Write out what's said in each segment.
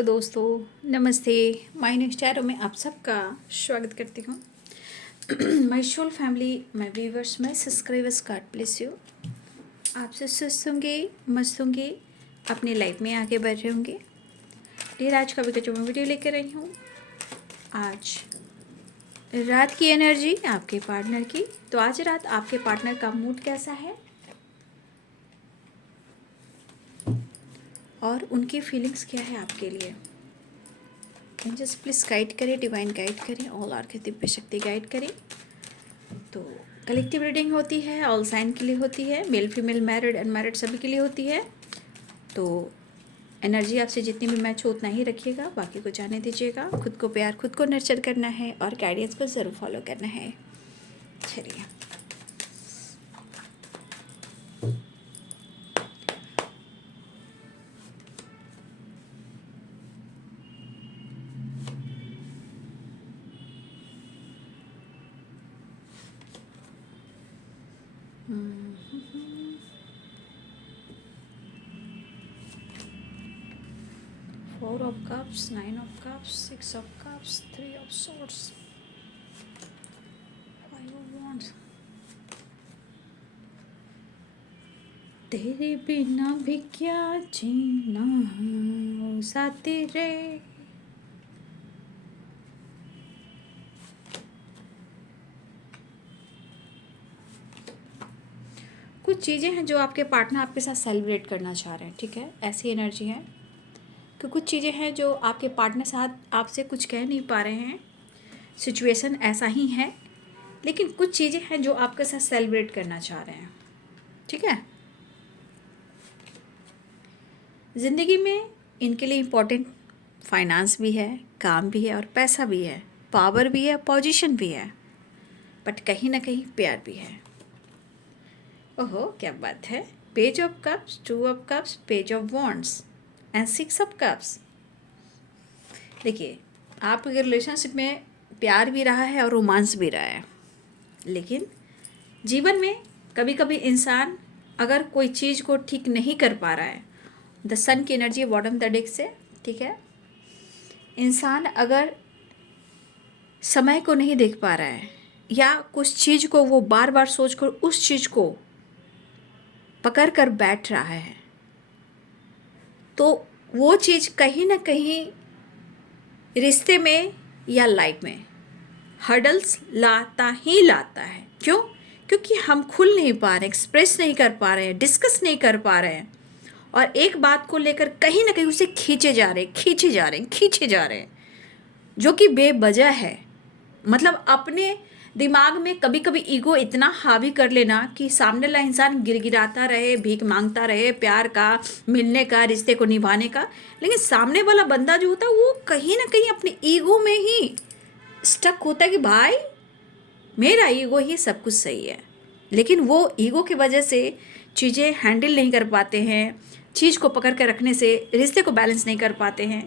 Hello दोस्तों, नमस्ते। My new स्टारो में आप सबका स्वागत करती हूँ। My soul family, my viewers, my subscribers, God bless you. आप सब स्वस्थ होंगे, मस्त होंगे, अपनी लाइफ में आगे बढ़ रहे होंगे। ढेर आज का भी जो मैं वीडियो लेकर आई हूँ, आज रात की एनर्जी आपके पार्टनर की। तो आज रात आपके पार्टनर का मूड कैसा है और उनकी फीलिंग्स क्या है आपके लिए। एंजल्स प्लीज़ गाइड करें, डिवाइन गाइड करें, ऑल आर के दिव्य शक्ति गाइड करें। तो कलेक्टिव रीडिंग होती है, ऑल साइन के लिए होती है, मेल फीमेल, मैरिड अनमैरिड सभी के लिए होती है। तो एनर्जी आपसे जितनी भी मैच हो उतना ही रखिएगा, बाकी को जाने दीजिएगा। खुद को प्यार, खुद को नर्चर करना है और गाइडेंस को ज़रूर फॉलो करना है। चलिए, four of cups, nine of cups, six of cups, three of swords, five of wands. तेरे बिना भी क्या जीना ओ साथी रे। कुछ चीज़ें हैं जो आपके पार्टनर आपके साथ सेलिब्रेट करना चाह रहे हैं, ठीक है, ऐसी एनर्जी है कि कुछ चीज़ें हैं जो आपके पार्टनर साथ आपसे कुछ कह नहीं पा रहे हैं। सिचुएशन ऐसा ही है, लेकिन कुछ चीज़ें हैं जो आपके साथ सेलिब्रेट करना चाह रहे हैं, ठीक है। ज़िंदगी में इनके लिए इम्पोर्टेंट फाइनेंस भी है, काम भी है और पैसा भी है, पावर भी है, पोजीशन भी है, बट कहीं ना कहीं प्यार भी है। ओहो, क्या बात है। Page of cups, two of cups, page of wands and six of cups. देखिए, आपके रिलेशनशिप में प्यार भी रहा है और रोमांस भी रहा है, लेकिन जीवन में कभी कभी इंसान अगर कोई चीज़ को ठीक नहीं कर पा रहा है, द सन की एनर्जी बॉटम द डेक से, ठीक है, इंसान अगर समय को नहीं देख पा रहा है या कुछ चीज़ को वो बार बार सोचकर उस चीज़ को पकड़ कर बैठ रहा है, तो वो चीज़ कहीं ना कहीं रिश्ते में या लाइफ में हर्डल्स लाता ही लाता है। क्यों? क्योंकि हम खुल नहीं पा रहे, एक्सप्रेस नहीं कर पा रहे हैं, डिस्कस नहीं कर पा रहे हैं, और एक बात को लेकर कहीं ना कहीं उसे खींचे जा रहे हैं, जो कि बेवजह है। मतलब अपने दिमाग में कभी कभी ईगो इतना हावी कर लेना कि सामने वाला इंसान गिड़गिड़ाता रहे, भीख मांगता रहे प्यार का, मिलने का, रिश्ते को निभाने का, लेकिन सामने वाला बंदा जो होता है वो कहीं ना कहीं अपने ईगो में ही स्टक होता है कि भाई मेरा ईगो ही सब कुछ सही है। लेकिन वो ईगो की वजह से चीज़ें हैंडल नहीं कर पाते हैं, चीज़ को पकड़ कर रखने से रिश्ते को बैलेंस नहीं कर पाते हैं।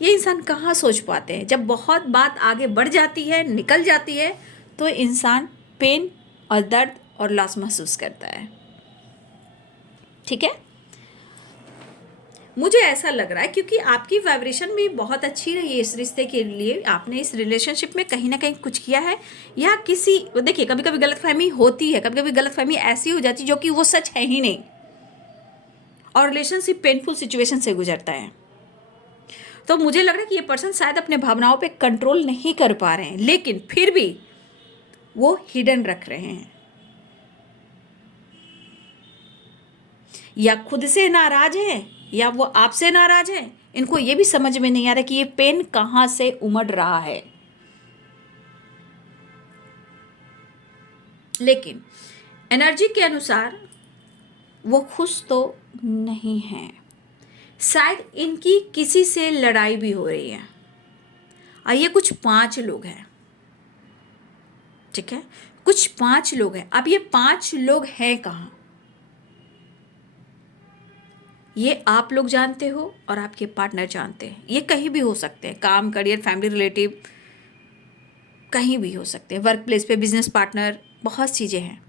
ये इंसान कहाँ सोच पाते हैं। जब बहुत बात आगे बढ़ जाती है, निकल जाती है, तो इंसान पेन और दर्द और लॉस महसूस करता है, ठीक है। मुझे ऐसा लग रहा है क्योंकि आपकी वाइब्रेशन भी बहुत अच्छी रही है इस रिश्ते के लिए, आपने इस रिलेशनशिप में कहीं ना कहीं कुछ किया है, या किसी, देखिए कभी कभी गलतफहमी होती है, कभी कभी गलतफहमी ऐसी हो जाती है जो कि वो सच है ही नहीं, और रिलेशनशिप पेनफुल सिचुएशन से गुजरता है। तो मुझे लग रहा है कि ये पर्सन शायद अपने भावनाओं पे कंट्रोल नहीं कर पा रहे हैं, लेकिन फिर भी वो हिडन रख रहे हैं, या खुद से नाराज हैं या वो आपसे नाराज हैं। इनको ये भी समझ में नहीं आ रहा कि ये पेन कहाँ से उमड़ रहा है। लेकिन एनर्जी के अनुसार वो खुश तो नहीं है, शायद इनकी किसी से लड़ाई भी हो रही है, और ये कुछ 5 लोग हैं, ठीक है, कुछ 5 लोग हैं। अब ये 5 लोग हैं कहाँ, ये आप लोग जानते हो और आपके पार्टनर जानते हैं। ये कहीं भी हो सकते हैं, काम, करियर, फैमिली, रिलेटिव, कहीं भी हो सकते हैं, वर्क प्लेस पे, बिजनेस पार्टनर, बहुत चीज़ें हैं।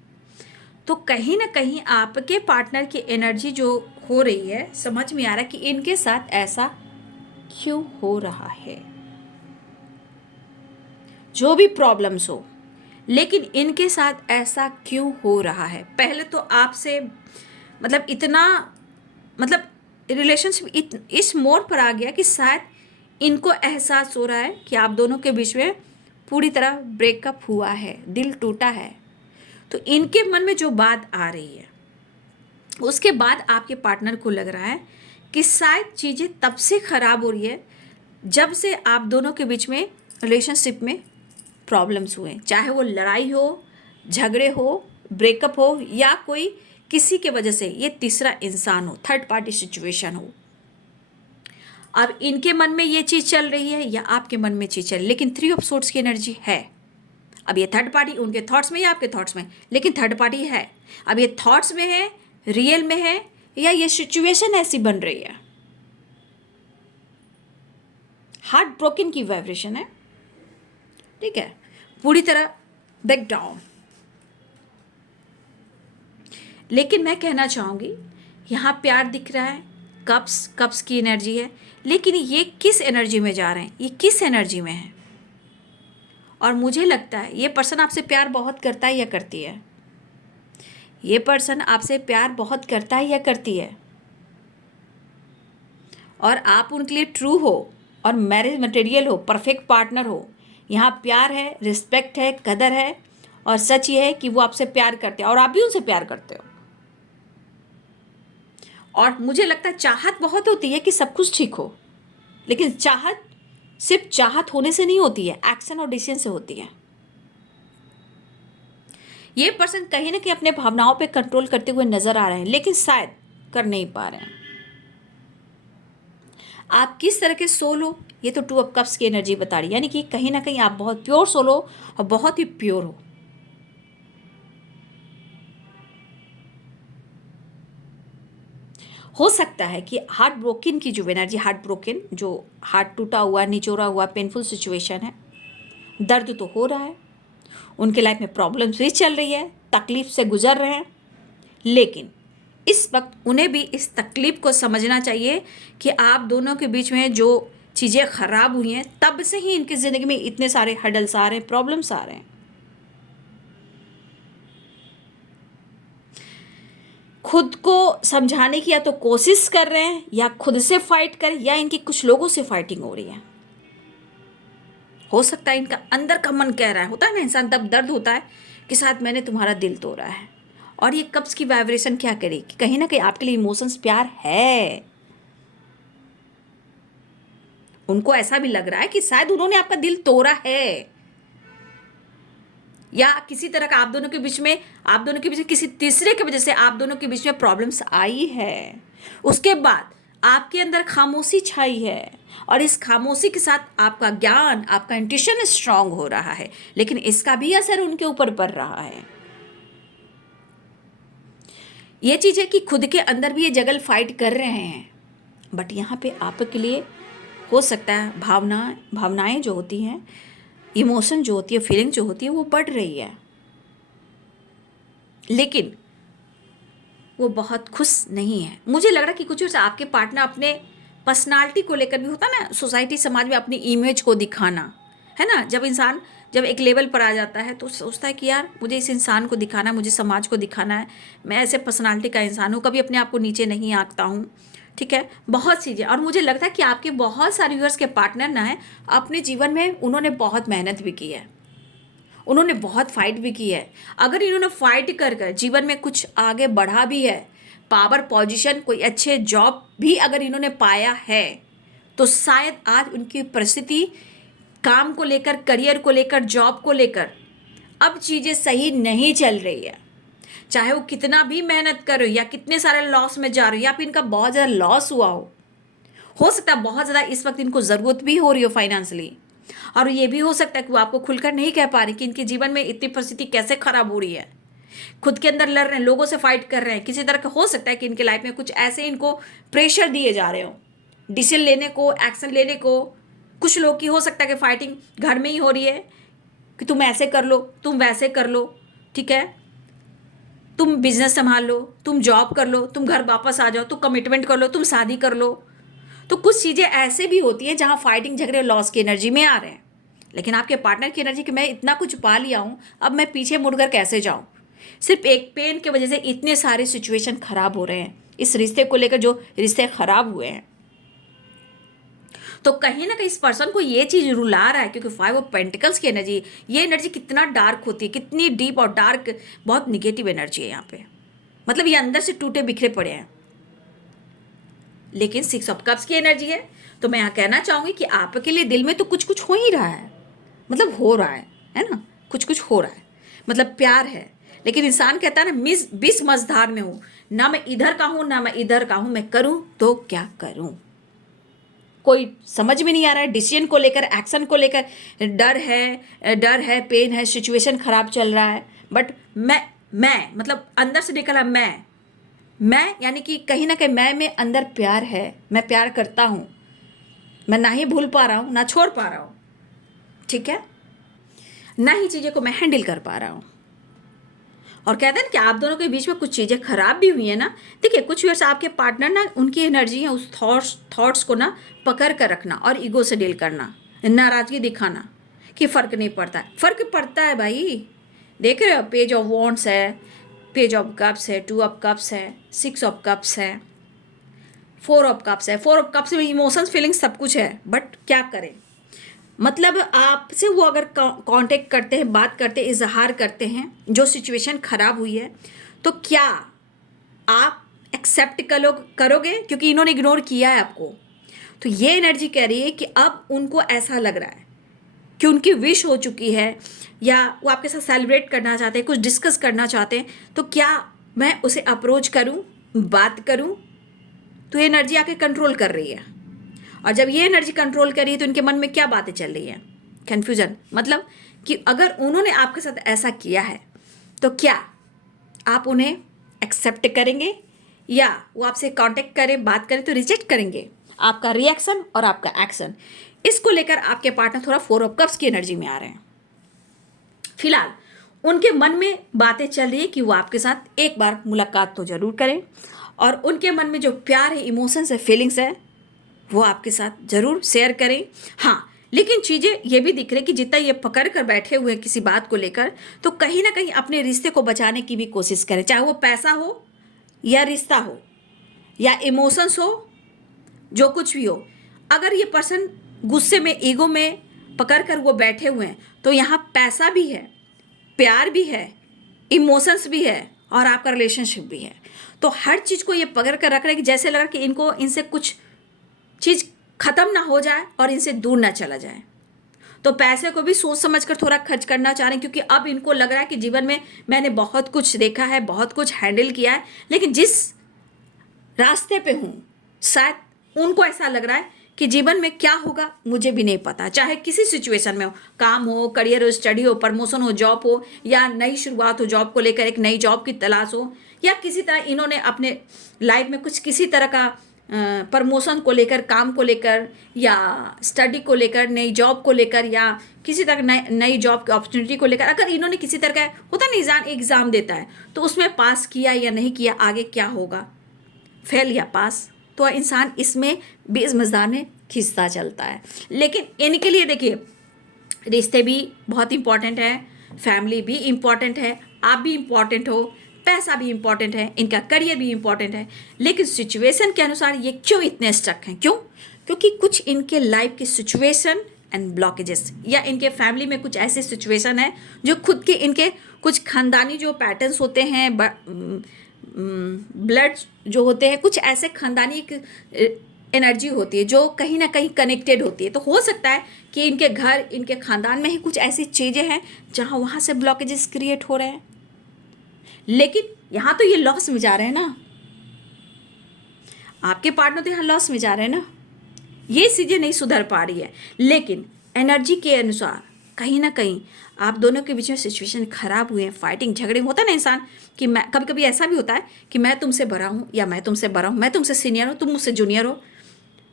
तो कहीं ना कहीं आपके पार्टनर की एनर्जी जो हो रही है, समझ में आ रहा है कि इनके साथ ऐसा क्यों हो रहा है, जो भी प्रॉब्लम्स हो, लेकिन इनके साथ ऐसा क्यों हो रहा है। पहले तो आपसे मतलब इतना मतलब रिलेशनशिप इस मोड़ पर आ गया कि शायद इनको एहसास हो रहा है कि आप दोनों के बीच में पूरी तरह ब्रेकअप हुआ है, दिल टूटा है। तो इनके मन में जो बात आ रही है, उसके बाद आपके पार्टनर को लग रहा है कि शायद चीज़ें तब से ख़राब हो रही है जब से आप दोनों के बीच में रिलेशनशिप में प्रॉब्लम्स हुए, चाहे वो लड़ाई हो, झगड़े हो, ब्रेकअप हो, या कोई किसी के वजह से ये तीसरा इंसान हो, थर्ड पार्टी सिचुएशन हो। अब इनके मन में ये चीज़ चल रही है या आपके मन में चीज़ चल रही है, लेकिन 3 ऑफ सोर्ड्स की एनर्जी है। अब ये थर्ड पार्टी उनके थॉट्स में या आपके थॉट्स में, लेकिन थर्ड पार्टी है। अब ये थॉट्स में है, रियल में है, या ये सिचुएशन ऐसी बन रही है। हार्ट ब्रोकन की वाइब्रेशन है, ठीक है, पूरी तरह बैक डाउन। लेकिन मैं कहना चाहूँगी यहाँ प्यार दिख रहा है, कप्स की एनर्जी है, लेकिन ये किस एनर्जी में जा रहे हैं, ये किस एनर्जी में है। और मुझे लगता है ये पर्सन आपसे प्यार बहुत करता है या करती है, ये पर्सन आपसे प्यार बहुत करता है या करती है, और आप उनके लिए ट्रू हो और मैरिज मटेरियल हो, परफेक्ट पार्टनर हो। यहाँ प्यार है, रिस्पेक्ट है, कदर है, और सच ये है कि वो आपसे प्यार करते हैं और आप भी उनसे प्यार करते हो। और मुझे लगता है चाहत बहुत होती है कि सब कुछ ठीक हो, लेकिन चाहत सिर्फ चाहत होने से नहीं होती है, एक्शन और डिसीजन से होती है। ये पर्सन कहीं ना कहीं अपने भावनाओं पे कंट्रोल करते हुए नजर आ रहे हैं, लेकिन शायद कर नहीं पा रहे हैं। आप किस तरह के सोल हो, ये तो 2 ऑफ कप्स की एनर्जी बता रही है, यानी कि कहीं ना कहीं आप बहुत प्योर सोल हो और बहुत ही प्योर हो सकता है कि हार्ट ब्रोकन की जो एनर्जी, हार्ट ब्रोकन जो हार्ट टूटा हुआ, निचोड़ा हुआ, पेनफुल सिचुएशन है, दर्द तो हो रहा है, उनके लाइफ में प्रॉब्लम्स भी चल रही है, तकलीफ से गुजर रहे हैं, लेकिन इस वक्त उन्हें भी इस तकलीफ को समझना चाहिए कि आप दोनों के बीच में जो चीज़ें ख़राब हुई हैं, तब से ही इनकी ज़िंदगी में इतने सारे हडल्स आ रहे हैं, प्रॉब्लम्स आ रहे हैं। खुद को समझाने की या तो कोशिश कर रहे हैं, या खुद से फाइट कर, या इनकी कुछ लोगों से फाइटिंग हो रही है। हो सकता है इनका अंदर का मन कह रहा है, होता है ना इंसान तब दर्द होता है कि शायद मैंने तुम्हारा दिल तोड़ा है। और ये कब्ज की वाइब्रेशन क्या करेगी, कहीं ना कहीं आपके लिए इमोशंस प्यार है। उनको ऐसा भी लग रहा है कि शायद उन्होंने आपका दिल तोड़ा है, या किसी तरह का आप दोनों के बीच में किसी तीसरे की वजह से आप दोनों के बीच में प्रॉब्लम्स आई है। उसके बाद आपके अंदर खामोशी छाई है, और इस खामोशी के साथ आपका ज्ञान, आपका इंट्यूशन स्ट्रांग हो रहा है, लेकिन इसका भी असर उनके ऊपर पड़ रहा है। ये चीज़ है कि खुद के अंदर भी ये जगल फाइट कर रहे हैं, बट यहाँ पे आपके लिए हो सकता है भावनाएं जो होती हैं, इमोशन जो होती है, फीलिंग जो होती है, वो बढ़ रही है, लेकिन वो बहुत खुश नहीं है। मुझे लग रहा है कि कुछ आपके पार्टनर अपने पर्सनालिटी को लेकर भी, होता ना सोसाइटी समाज में अपनी इमेज को दिखाना, है ना, जब इंसान जब एक लेवल पर आ जाता है तो सोचता है कि यार मुझे इस इंसान को दिखाना है, मुझे समाज को दिखाना है, मैं ऐसे पर्सनालिटी का इंसान हूँ, कभी अपने आप को नीचे नहीं आंकता हूँ, ठीक है, बहुत चीज़ें। और मुझे लगता है कि आपके बहुत सारे व्यूअर्स के पार्टनर ना है, अपने जीवन में उन्होंने बहुत मेहनत भी की है, उन्होंने बहुत फाइट भी की है। अगर इन्होंने फाइट कर कर जीवन में कुछ आगे बढ़ा भी है, पावर पोजीशन, कोई अच्छे जॉब भी अगर इन्होंने पाया है, तो शायद आज उनकी परिस्थिति काम को लेकर, करियर को लेकर, जॉब को लेकर अब चीज़ें सही नहीं चल रही है। चाहे वो कितना भी मेहनत करो या कितने सारे लॉस में जा रहे हो, या फिर इनका बहुत ज़्यादा लॉस हुआ हो सकता है बहुत ज़्यादा इस वक्त इनको ज़रूरत भी हो रही हो फाइनेंशियली, और ये भी हो सकता है कि वो आपको खुलकर नहीं कह पा रही कि इनके जीवन में इतनी परिस्थिति कैसे खराब हो रही है, खुद के अंदर लड़ रहे हैं, लोगों से फाइट कर रहे हैं, किसी तरह का हो सकता है कि इनके लाइफ में कुछ ऐसे इनको प्रेशर दिए जा रहे हो, डिसीजन लेने को, एक्शन लेने को। कुछ लोग की हो सकता है कि फाइटिंग घर में ही हो रही है कि तुम ऐसे कर लो, तुम वैसे कर लो, ठीक है, तुम बिजनेस संभाल लो, तुम जॉब कर लो, तुम घर वापस आ जाओ, तुम कमिटमेंट कर लो, तुम शादी कर लो, तो कुछ चीज़ें ऐसे भी होती हैं जहाँ फाइटिंग झगड़े लॉस की एनर्जी में आ रहे हैं, लेकिन आपके पार्टनर की एनर्जी कि मैं इतना कुछ पा लिया हूँ, अब मैं पीछे मुड़कर कैसे जाऊँ। सिर्फ एक पेन की वजह से इतने सारे सिचुएशन खराब हो रहे हैं इस रिश्ते को लेकर, जो रिश्ते खराब हुए हैं। तो कहीं ना कहीं इस पर्सन को ये चीज़ रुला रहा है, क्योंकि 5 ऑफ पेंटिकल्स की एनर्जी, ये एनर्जी कितना डार्क होती है, कितनी डीप और डार्क, बहुत निगेटिव एनर्जी है यहाँ पे। मतलब ये अंदर से टूटे बिखरे पड़े हैं। लेकिन 6 ऑफ कप्स की एनर्जी है, तो मैं यहाँ कहना चाहूँगी कि आपके लिए दिल में तो कुछ कुछ हो ही रहा है, मतलब हो रहा है ना, कुछ कुछ हो रहा है, मतलब प्यार है। लेकिन इंसान कहता है ना, बीस मझधार में हूँ, ना मैं इधर का हूँ ना मैं इधर का हूँ, मैं करूँ तो क्या करूँ, कोई समझ में नहीं आ रहा है। डिसीजन को लेकर, एक्शन को लेकर डर है, पेन है, सिचुएशन खराब चल रहा है। बट मैं मतलब अंदर से निकला मैं यानी कि कहीं ना कहीं मैं में अंदर प्यार है, मैं प्यार करता हूँ, मैं ना ही भूल पा रहा हूँ ना छोड़ पा रहा हूँ, ठीक है, ना ही चीज़ें को मैं हैंडल कर पा रहा हूँ। और कहते हैं ना कि आप दोनों के बीच में कुछ चीज़ें खराब भी हुई हैं ना। देखिए, कुछ व्यूअर्स आपके पार्टनर ना, उनकी एनर्जी है उस थॉट्स को ना पकड़ कर रखना और ईगो से डील करना, नाराज़गी दिखाना कि फ़र्क नहीं पड़ता है। फ़र्क पड़ता है भाई। देख रहे हो, पेज ऑफ वॉन्ड्स है, पेज ऑफ कप्स है, 2 ऑफ कप्स है, 6 ऑफ कप्स है, 4 ऑफ कप्स है। 4 ऑफ कप्स में इमोशंस, फीलिंग्स सब कुछ है, बट क्या करें। मतलब आपसे वो अगर कांटेक्ट करते हैं, बात करते हैं, इजहार करते हैं जो सिचुएशन ख़राब हुई है, तो क्या आप एक्सेप्ट करोगे, क्योंकि इन्होंने इग्नोर किया है आपको। तो ये एनर्जी कह रही है कि अब उनको ऐसा लग रहा है कि उनकी विश हो चुकी है, या वो आपके साथ सेलिब्रेट करना चाहते हैं, कुछ डिस्कस करना चाहते हैं, तो क्या मैं उसे अप्रोच करूं, बात करूं। तो ये एनर्जी आके कंट्रोल कर रही है। और जब ये एनर्जी कंट्रोल कर रही है तो इनके मन में क्या बातें चल रही हैं, कन्फ्यूजन। मतलब कि अगर उन्होंने आपके साथ ऐसा किया है तो क्या आप उन्हें एक्सेप्ट करेंगे, या वो आपसे कांटेक्ट करें, बात करें तो रिजेक्ट करेंगे। आपका रिएक्शन और आपका एक्शन, इसको लेकर आपके पार्टनर थोड़ा 4 ऑफ कप्स की एनर्जी में आ रहे हैं। फिलहाल उनके मन में बातें चल रही है कि वो आपके साथ एक बार मुलाकात तो जरूर करें, और उनके मन में जो प्यार है, इमोशंस है, फीलिंग्स है, वो आपके साथ ज़रूर शेयर करें। हाँ, लेकिन चीज़ें ये भी दिख रही कि जितना ये पकड़ कर बैठे हुए हैं किसी बात को लेकर, तो कहीं ना कहीं अपने रिश्ते को बचाने की भी कोशिश करें, चाहे वो पैसा हो या रिश्ता हो या इमोशंस हो, जो कुछ भी हो। अगर ये पर्सन गुस्से में, ईगो में पकड़ कर वो बैठे हुए हैं, तो यहाँ पैसा भी है, प्यार भी है, इमोशंस भी है, और आपका रिलेशनशिप भी है। तो हर चीज़ को ये पकड़ कर रख रहे हैं कि जैसे लग रहा है कि इनको इनसे कुछ चीज़ ख़त्म ना हो जाए और इनसे दूर ना चला जाए। तो पैसे को भी सोच समझ कर थोड़ा खर्च करना चाह रहे हैं, क्योंकि अब इनको लग रहा है कि जीवन में मैंने बहुत कुछ देखा है, बहुत कुछ हैंडल किया है, लेकिन जिस रास्ते पे हूँ, शायद उनको ऐसा लग रहा है कि जीवन में क्या होगा मुझे भी नहीं पता। चाहे किसी सिचुएशन में हो, काम हो, करियर हो, स्टडी हो, प्रमोशन हो, जॉब हो, या नई शुरुआत हो, जॉब को लेकर एक नई जॉब की तलाश हो, या किसी तरह इन्होंने अपने लाइफ में कुछ किसी तरह का प्रमोशन को लेकर, काम को लेकर, या स्टडी को लेकर, नई जॉब को लेकर, या किसी तरह नई जॉब की अपॉर्चुनिटी को लेकर, अगर इन्होंने किसी तरह का होता नहीं, एग्ज़ाम देता है तो उसमें पास किया या नहीं किया, आगे क्या होगा, फेल या पास, तो इंसान इसमें बेज मज़दार में खिंचता चलता है। लेकिन इनके लिए देखिए, रिश्ते भी बहुत इंपॉर्टेंट है, फैमिली भी इंपॉर्टेंट है, आप भी इंपॉर्टेंट हो, पैसा भी इंपॉर्टेंट है, इनका करियर भी इंपॉर्टेंट है। लेकिन सिचुएशन के अनुसार ये क्यों इतने स्टक हैं, क्यों? क्योंकि कुछ इनके लाइफ की सिचुएशन एंड ब्लॉकेजेस, या इनके फैमिली में कुछ ऐसे सिचुएशन है जो खुद के इनके कुछ खानदानी जो पैटर्न्स होते हैं, ब्लड जो होते हैं, कुछ ऐसे खानदानी एनर्जी होती है जो कहीं ना कहीं कनेक्टेड होती है। तो हो सकता है कि इनके घर, इनके खानदान में ही कुछ ऐसी चीज़ें हैं जहाँ वहाँ से ब्लॉकेजेस क्रिएट हो रहे हैं। लेकिन यहाँ तो ये लॉस में जा रहे हैं ना, आपके पार्टनर तो यहाँ लॉस में जा रहे हैं ना, ये चीज़ें नहीं सुधर पा रही है। लेकिन एनर्जी के अनुसार कहीं ना कहीं आप दोनों के बीच में सिचुएशन खराब हुए हैं, फाइटिंग झगड़े होता है ना इंसान कि मैं, कभी कभी ऐसा भी होता है कि मैं तुमसे बड़ा हूँ या मैं तुमसे बड़ा हूँ, मैं तुमसे सीनियर हूँ, तुम मुझसे जूनियर हो,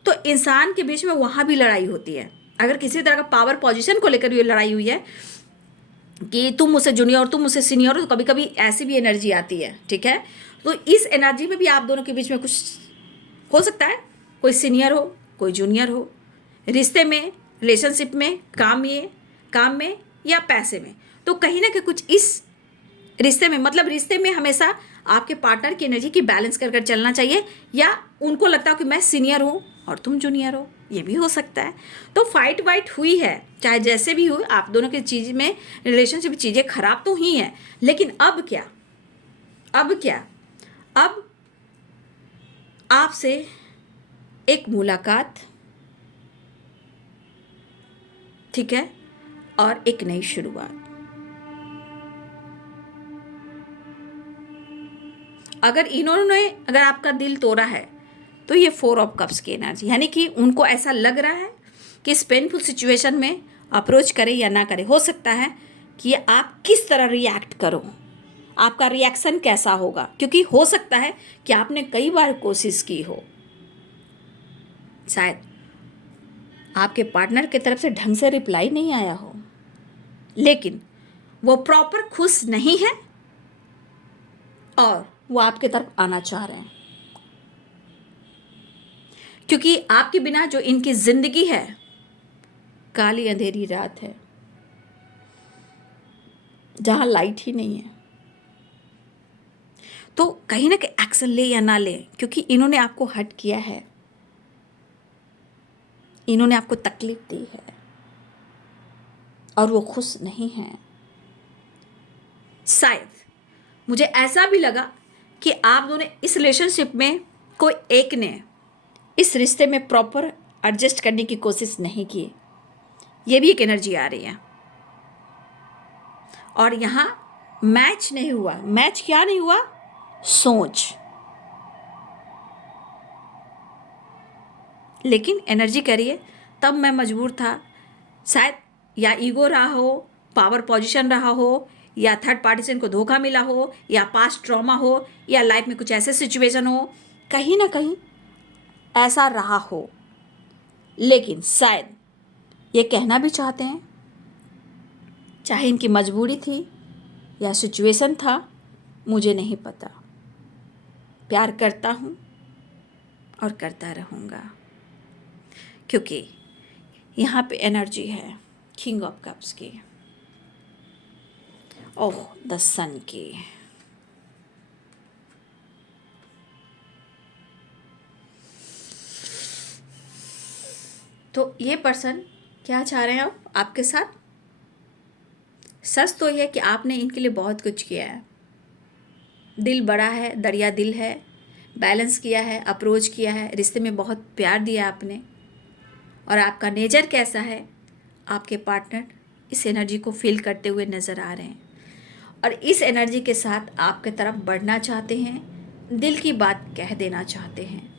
तो इंसान के बीच में वहाँ भी लड़ाई होती है। अगर किसी तरह का पावर पोजीशन को लेकर ये लड़ाई हुई है कि तुम मुझसे जूनियर और तुम मुझसे सीनियर हो, तो कभी कभी ऐसी भी एनर्जी आती है, ठीक है। तो इस एनर्जी में भी आप दोनों के बीच में कुछ हो सकता है, कोई सीनियर हो, कोई जूनियर हो, रिश्ते में, रिलेशनशिप में, काम में या पैसे में। तो कहीं ना कहीं कुछ इस रिश्ते में, मतलब रिश्ते में हमेशा आपके पार्टनर की एनर्जी की बैलेंस कर चलना चाहिए, या उनको लगता हो कि मैं सीनियर हूँ और तुम जूनियर हो, ये भी हो सकता है। तो फाइट वाइट हुई है, चाहे जैसे भी हुई, आप दोनों की चीज़ में रिलेशनशिप चीज़ें खराब तो हुई हैं, लेकिन अब क्या, अब आपसे एक मुलाकात, ठीक है, और एक नई शुरुआत। अगर आपका दिल तोड़ा है तो ये 4 ऑफ कप्स की एनर्जी, यानी कि उनको ऐसा लग रहा है कि इस पेनफुल सिचुएशन में अप्रोच करें या ना करें, हो सकता है कि आप किस तरह रिएक्ट करो, आपका रिएक्शन कैसा होगा, क्योंकि हो सकता है कि आपने कई बार कोशिश की हो, शायद आपके पार्टनर की तरफ से ढंग से रिप्लाई नहीं आया हो, लेकिन वो प्रॉपर खुश नहीं है और वो आपके तरफ आना चाह रहे हैं, क्योंकि आपके बिना जो इनकी जिंदगी है काली अंधेरी रात है, जहां लाइट ही नहीं है। तो कहीं ना कहीं एक्शन ले या ना ले, क्योंकि इन्होंने आपको हर्ट किया है, इन्होंने आपको तकलीफ दी है और वो खुश नहीं है। शायद मुझे ऐसा भी लगा कि आप दोनों इस रिलेशनशिप में कोई एक ने इस रिश्ते में प्रॉपर एडजस्ट करने की कोशिश नहीं की, ये भी एक एनर्जी आ रही है। और यहाँ मैच नहीं हुआ, मैच क्या नहीं हुआ, सोच। लेकिन एनर्जी करिए, तब मैं मजबूर था, शायद या ईगो रहा हो, पावर पोजीशन रहा हो, या थर्ड पार्टी से इनको धोखा मिला हो, या पास्ट ट्रॉमा हो, या लाइफ में कुछ ऐसे सिचुएशन हो, कहीं ना कहीं ऐसा रहा हो। लेकिन शायद ये कहना भी चाहते हैं, चाहे इनकी मजबूरी थी या सिचुएशन था, मुझे नहीं पता, प्यार करता हूँ और करता रहूँगा, क्योंकि यहाँ पे एनर्जी है किंग ऑफ कप्स की, ओह द सन की। तो ये पर्सन क्या चाह रहे हैं अब आपके साथ? सच तो यह है कि आपने इनके लिए बहुत कुछ किया है, दिल बड़ा है, दरिया दिल है, बैलेंस किया है, अप्रोच किया है, रिश्ते में बहुत प्यार दिया आपने। और आपका नेचर कैसा है, आपके पार्टनर इस एनर्जी को फील करते हुए नज़र आ रहे हैं और इस एनर्जी के साथ आपके तरफ बढ़ना चाहते हैं, दिल की बात कह देना चाहते हैं।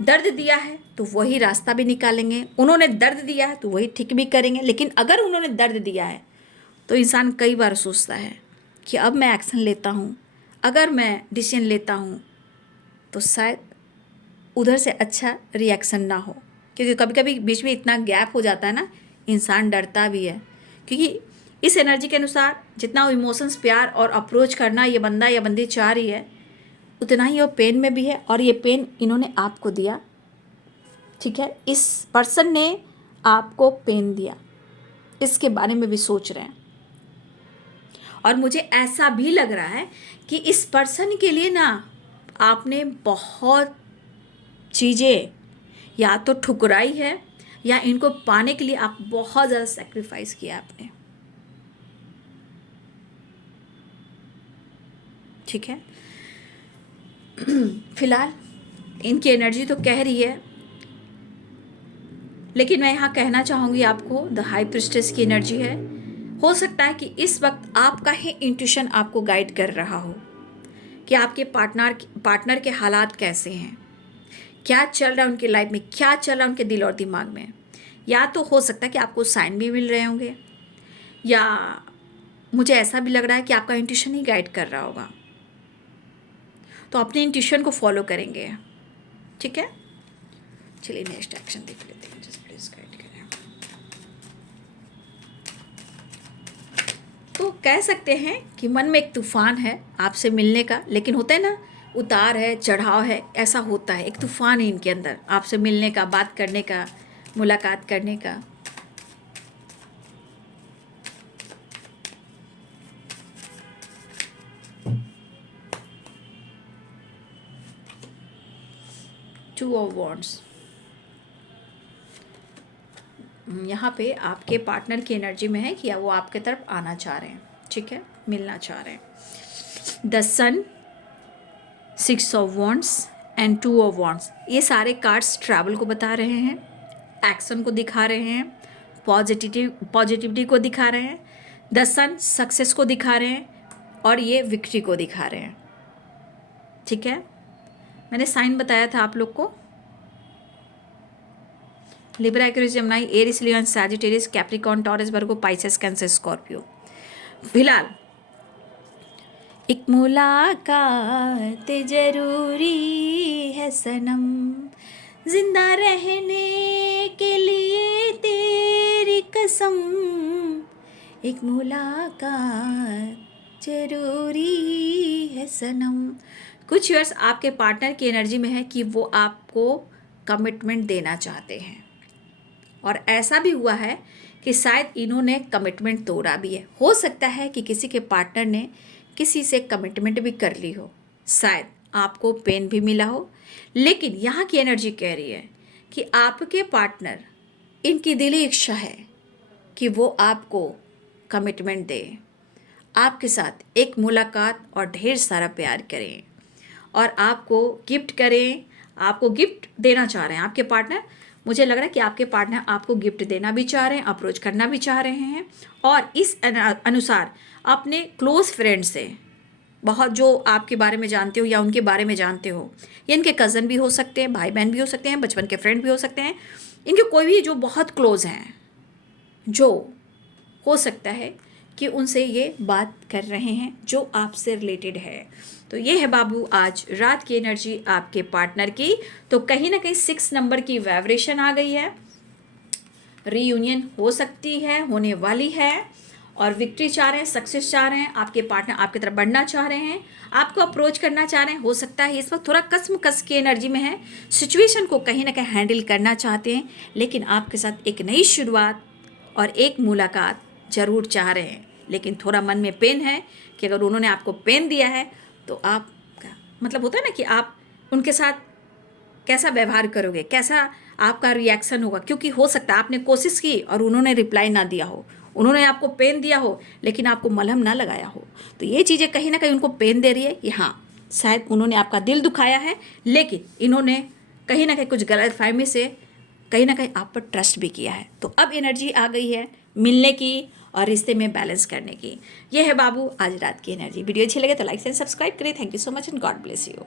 दर्द दिया है तो वही रास्ता भी निकालेंगे, उन्होंने दर्द दिया है तो वही ठीक भी करेंगे। लेकिन अगर उन्होंने दर्द दिया है तो इंसान कई बार सोचता है कि अब मैं एक्शन लेता हूँ, अगर मैं डिसीजन लेता हूँ तो शायद उधर से अच्छा रिएक्शन ना हो, क्योंकि कभी कभी बीच में इतना गैप हो जाता है ना, इंसान डरता भी है। क्योंकि इस एनर्जी के अनुसार जितना वो इमोशंस, प्यार और अप्रोच करना ये बंदा या बंदी चाह रही है, उतना ही वो पेन में भी है, और ये पेन इन्होंने आपको दिया, ठीक है, इस पर्सन ने आपको पेन दिया, इसके बारे में भी सोच रहे हैं। और मुझे ऐसा भी लग रहा है कि इस पर्सन के लिए ना आपने बहुत चीज़ें या तो ठुकराई है, या इनको पाने के लिए आप बहुत ज़्यादा सेक्रीफाइस किया आपने, ठीक है। फिलहाल इनकी एनर्जी तो कह रही है, लेकिन मैं यहाँ कहना चाहूँगी आपको, द हाई प्रिस्टेस की एनर्जी है। हो सकता है कि इस वक्त आपका ही इंट्यूशन आपको गाइड कर रहा हो कि आपके पार्टनर के हालात कैसे हैं, क्या चल रहा है उनकी लाइफ में, क्या चल रहा है उनके दिल और दिमाग में। या तो हो सकता है कि आपको साइन भी मिल रहे होंगे, या मुझे ऐसा भी लग रहा है कि आपका इंट्यूशन ही गाइड कर रहा होगा। तो अपने इंट्यूशन को फॉलो करेंगे, ठीक है। चलिए नेक्स्ट एक्शन देख लेते हैं, जस्ट प्लीज गाइड करें। तो कह सकते हैं कि मन में एक तूफान है आपसे मिलने का, लेकिन होता है ना, उतार है, चढ़ाव है, ऐसा होता है। एक तूफान है इनके अंदर, आपसे मिलने का, बात करने का, मुलाकात करने का। टू ऑफ वॉन्ड्स, यहाँ पे आपके पार्टनर की एनर्जी में है कि वो आपके तरफ आना चाह रहे हैं, ठीक है, मिलना चाह रहे हैं। The sun, 6 of wands and 2 of wands, ये सारे कार्ड्स ट्रैवल को बता रहे हैं, एक्शन को दिखा रहे हैं, पॉजिटिविटी को दिखा रहे हैं। द सन सक्सेस को दिखा रहे हैं और ये विक्ट्री को दिखा रहे हैं, ठीक है। मैंने साइन बताया था आप लोग को, लिब्रा, एक्वेरियस, जेमिनी, एरिस, लियो, सैजिटेरियस, कैप्रिकॉर्न, टॉरस, वर्गो, पाइसेस, कैंसर, स्कॉर्पियो। फिलहाल एक मुलाकात जरूरी है सनम, जिंदा रहने के लिए तेरी कसम, एक मुलाकात जरूरी है सनम। कुछ व्यूअर्स आपके पार्टनर की एनर्जी में है कि वो आपको कमिटमेंट देना चाहते हैं, और ऐसा भी हुआ है कि शायद इन्होंने कमिटमेंट तोड़ा भी है। हो सकता है कि किसी के पार्टनर ने किसी से कमिटमेंट भी कर ली हो, शायद आपको पेन भी मिला हो, लेकिन यहाँ की एनर्जी कह रही है कि आपके पार्टनर, इनकी दिली इच्छा है कि वो आपको कमिटमेंट दे, आपके साथ एक मुलाकात और ढेर सारा प्यार करें और आपको गिफ्ट करें, आपको गिफ्ट देना चाह रहे हैं आपके पार्टनर। मुझे लग रहा है कि आपके पार्टनर आपको गिफ्ट देना भी चाह रहे हैं, अप्रोच करना भी चाह रहे हैं, और इस अनुसार अपने क्लोज़ फ्रेंड से, बहुत जो आपके बारे में जानते हो या उनके बारे में जानते हो, या इनके कज़न भी हो सकते हैं, भाई बहन भी हो सकते हैं, बचपन के फ्रेंड भी हो सकते हैं, इनके कोई भी जो बहुत क्लोज़ हैं, जो हो सकता है कि उनसे ये बात कर रहे हैं जो आपसे रिलेटेड है। तो ये है बाबू आज रात की एनर्जी आपके पार्टनर की। तो कहीं ना कहीं 6 नंबर की वाइब्रेशन आ गई है, रीयूनियन हो सकती है, होने वाली है, और विक्ट्री चाह रहे हैं, सक्सेस चाह रहे हैं, आपके पार्टनर आपकी तरफ बढ़ना चाह रहे हैं, आपको अप्रोच करना चाह रहे हैं। हो सकता है इस वक्त थोड़ा कसम-कस की एनर्जी में है, सिचुएशन को कहीं ना कहीं हैंडल करना चाहते हैं, लेकिन आपके साथ एक नई शुरुआत और एक मुलाकात ज़रूर चाह रहे हैं। लेकिन थोड़ा मन में पेन है कि अगर उन्होंने आपको पेन दिया है तो आपका मतलब होता है ना कि आप उनके साथ कैसा व्यवहार करोगे, कैसा आपका रिएक्शन होगा, क्योंकि हो सकता है आपने कोशिश की और उन्होंने रिप्लाई ना दिया हो, उन्होंने आपको पेन दिया हो लेकिन आपको मलहम ना लगाया हो। तो ये चीज़ें कहीं ना कहीं उनको पेन दे रही है कि हाँ, शायद उन्होंने आपका दिल दुखाया है, लेकिन इन्होंने कहीं ना कहीं कुछ गलतफहमी से कहीं ना कहीं आप पर ट्रस्ट भी किया है। तो अब एनर्जी आ गई है मिलने की और रिश्ते में बैलेंस करने की। ये है बाबू आज रात की एनर्जी। वीडियो अच्छी लगे तो लाइक एंड सब्सक्राइब करें। Thank you so much and God bless you.